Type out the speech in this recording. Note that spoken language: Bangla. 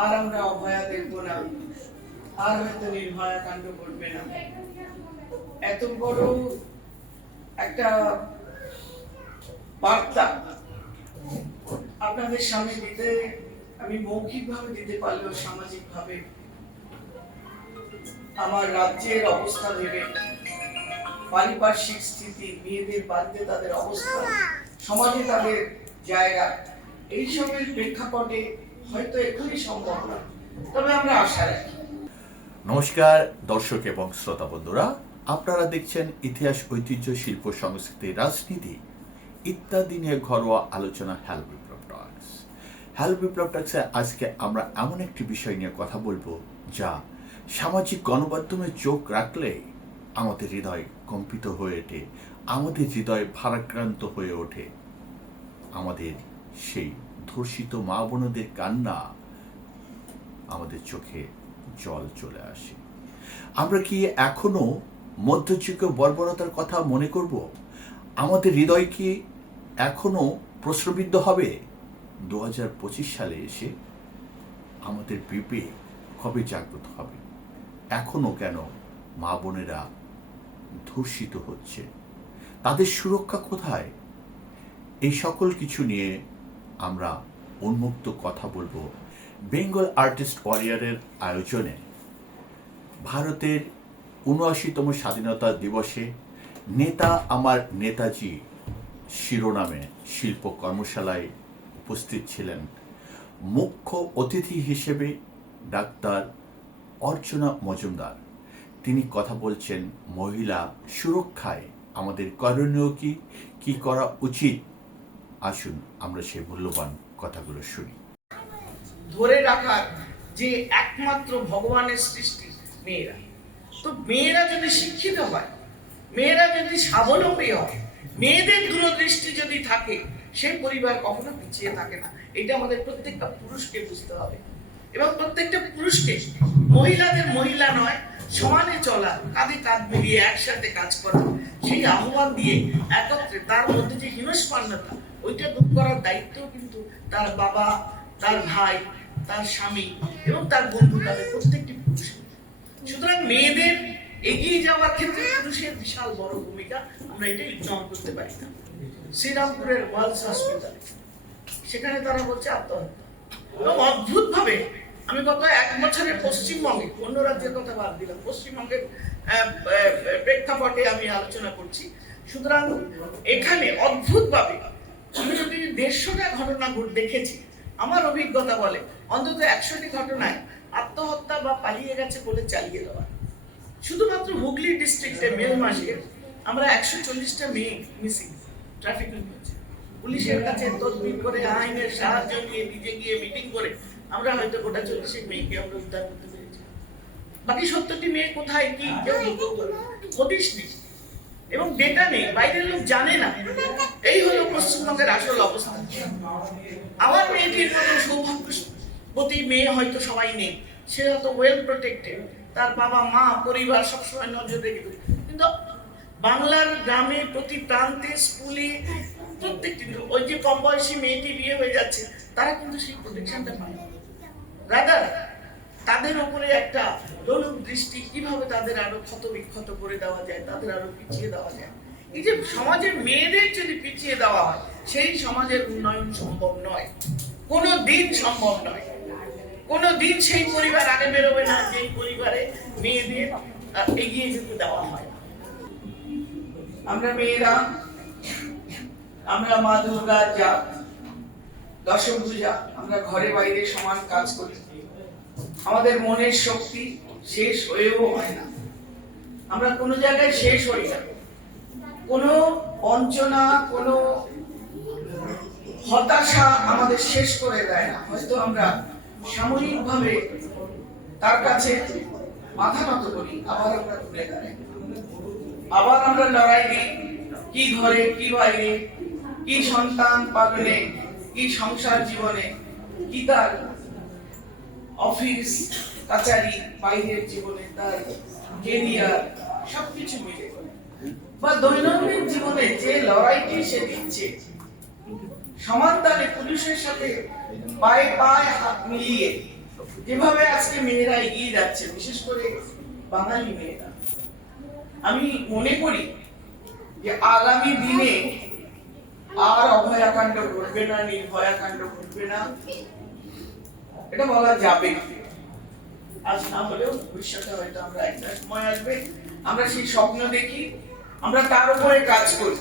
আর আমরা অভয়া দেখব না। আর হয়তো নির্ভয়া কাণ্ড করবে না। এত বড় একটা বার্তা আপনাদের সামনে দিতে আমি মৌখিকভাবে দিতে পারলেও সামাজিকভাবে আমার রাজ্যের অবস্থা ভেবে পারিপার্শ্বিক স্থিতি, মেয়েদের বাড়িতে তাদের অবস্থা, সমাজে তাদের জায়গা, এইসবের প্রেক্ষাপটে হয়তো এখনই সম্ভব না। তবে আমরা আশা রাখি। নমস্কার, দর্শক এবং শ্রোতা বন্ধুরা, আপনারা দেখছেন ইতিহাস ঐতিহ্য শিল্প সংস্কৃতি রাজনীতি, ইত্যাদি নিয়ে ঘরোয়া আলোচনা হেল বিপ্লব টক্স হেল বিপ্লব টক্সে আজকে আমরা এমন একটি বিষয় নিয়ে কথা বলব, যা সামাজিক গণমাধ্যমে চোখ রাখলে আমাদের হৃদয় কম্পিত হয়ে ওঠে, আমাদের হৃদয় ভারাক্রান্ত হয়ে ওঠে, আমাদের সেই ধর্ষিত মা বোনদের কান্না আমাদের চোখে জল চলে আসে। আমরা কি এখনও মধ্যযুগীয় বর্বরতার কথা মনে করব? আমাদের হৃদয় কি এখনও প্রশ্নবিদ্ধ হবে? দু হাজার পঁচিশ সালে এসে আমাদের বিবেক কবে জাগ্রত হবে? এখনও কেন মা বোনেরা ধর্ষিত হচ্ছে? তাদের সুরক্ষা কোথায়? এই সকল কিছু নিয়ে আমরা উন্মুক্ত কথা বলব বেঙ্গল আর্টিস্ট ওয়ারিয়ারের আয়োজনে। ভারতের উনআশিতম স্বাধীনতা দিবসে নেতা আমার নেতাজি শিরোনামে শিল্প কর্মশালায় উপস্থিত ছিলেন মুখ্য অতিথি হিসেবে ডাক্তার অর্চনা মজুমদার। তিনি কথা বলছেন, মহিলা সুরক্ষায় আমাদের করণীয় কি? কি করা উচিত? আসুন, আমরা সেই মূল্যবান কথাগুলো শুনি। ধরে রাখার যে একমাত্র ভগবানের সৃষ্টি মেয়েরা। তো মেয়েরা যদি শিক্ষিত হয়, মেয়েরা যদি স্বাবলম্বী হয়, মেয়েদের দূরদৃষ্টি যদি থাকে, সেই পরিবার কখনো পিছিয়ে থাকে না। এটা আমাদের প্রত্যেকটা পুরুষকে বুঝতে হবে। এবং প্রত্যেকটা পুরুষকে মহিলাদের মহিলা নয় সমানে চলা, কাঁধে কাঁধ মিলিয়ে একসাথে কাজ করা, সেই আহ্বান দিয়ে একত্রে তার মধ্যে যে হিনস্পান্নতা, ওইটা দূর করার দায়িত্ব কিন্তু তার বাবা, তার ভাই, তার স্বামী এবং তার বন্ধু, তাদের প্রত্যেকটি পুরুষ। সুতরাং মেয়েদের এগিয়ে যাওয়ার ক্ষেত্রে পুরুষের বিশাল বড় ভূমিকা আমরা এটা ইগনোর করতে পারি না। শ্রীরামপুরের ওয়ার্লস হসপিটালে সেখানে তারা বলছে আত্মহত্যা। এবং অদ্ভুত ভাবে আমি গত এক বছরে পশ্চিমবঙ্গে অন্য রাজ্যের কথা বাদ দিলাম, পশ্চিমবঙ্গের প্রেক্ষাপটে আমি আলোচনা করছি। সুতরাং এখানে অদ্ভুত ভাবে আমি যদি দেড়শোটা ঘটনা ঘট- দেখেছি, আমার অভিজ্ঞতা বলে অন্তত একশোটি ঘটনায় আত্মহত্যা বা পালিয়ে গেছে বলে চালিয়ে দেওয়া। শুধুমাত্র হুগলি ডিস্ট্রিক্টে মে মাসে আমরা একশো চল্লিশটা মেয়ে মিসিং ট্রাফিক পুলিশের কাছে তদবির করে, আইনের সাহায্য নিয়ে নিজে গিয়ে মিটিং করে আমরা হয়তো গোটা চল্লিশে মেয়েকে আমরা উদ্ধার করতে পেরেছি। বাকি সত্তরটি মেয়ে কোথায়, কি, কেউ না। নেই। এবং নেই, বাইরের লোক জানে না। এই হলো পশ্চিমবঙ্গের আসল অবস্থা। আমার মেয়েটির মতো সৌভাগ্যবতী মেয়ে হয়তো সবাই নেই। সে হয়তো ওয়েল প্রোটেক্টেড তার বাবা, মা, পরিবার সবসময় নজর রেখে। কিন্তু বাংলার গ্রামে প্রতি প্রান্তে, স্কুলে, প্রত্যেকটি ওই যে কম বয়সী মেয়েটি বিয়ে হয়ে যাচ্ছে, তারা কিন্তু সেই প্রোটেকশনটা পায় রাদার তাদের উপরে একটা লোলুপ দৃষ্টি কীভাবে তাদের আরও ক্ষত বিক্ষত করে দেওয়া যায়, তাদের আরও পিছিয়ে দেওয়া যায়। এই যে সমাজের মেয়েদের যদি পিছিয়ে দেওয়া হয়, সেই সমাজের উন্নয়ন সম্ভব নয়। কোনো দিন সম্ভব নয়। কোনো দিন সেই পরিবার আগে বেরোবে না, যেই পরিবারে মেয়েদের এগিয়ে যেতে দেওয়া হয় আমরা মেয়েরা, আমরা মা দুর্গার যা দশভূজা আমরা ঘরে বাইরে সমান কাজ করি। আমাদের মনের শক্তি শেষ হয়েও হয় না। আমরা কোনো জায়গায় শেষ হই না। কোনো বঞ্চনা কোনো হতাশা আমাদের শেষ করে দেয় না। হয়তো আমরা সাময়িকভাবে তার কাছে মাথা নত করি, আবার আমরা ঘুরে দাঁড়াই। আবার আমরা লড়াই কি ঘরে, কি বাইরে, কি সন্তান পালনে কি সংসার জীবনে, কি তার অফিস কাচারি, বাইরের জীবনে, তার কেরিয়ার সবকিছু মিলে বা দৈনন্দিন জীবনে যে লড়াইটি সে দিচ্ছে, সমান তালে পুলিশের সাথে পায়ে পায়ে হাত মিলিয়ে, যেভাবে আজকে মেয়েরা এগিয়ে যাচ্ছে, বিশেষ করে বাঙালি মেয়েরা। আমি মনে করি যে আগামী দিনে আর অভয়াকাণ্ড ঘটবে না নির্ভয়াকাণ্ড ঘটবে না। এটা বলা যাবে আজ না হলেও ভবিষ্যতে হয়তো আমরা একটা সময় আসবে। আমরা সেই স্বপ্ন দেখি, আমরা তার উপরে কাজ করি।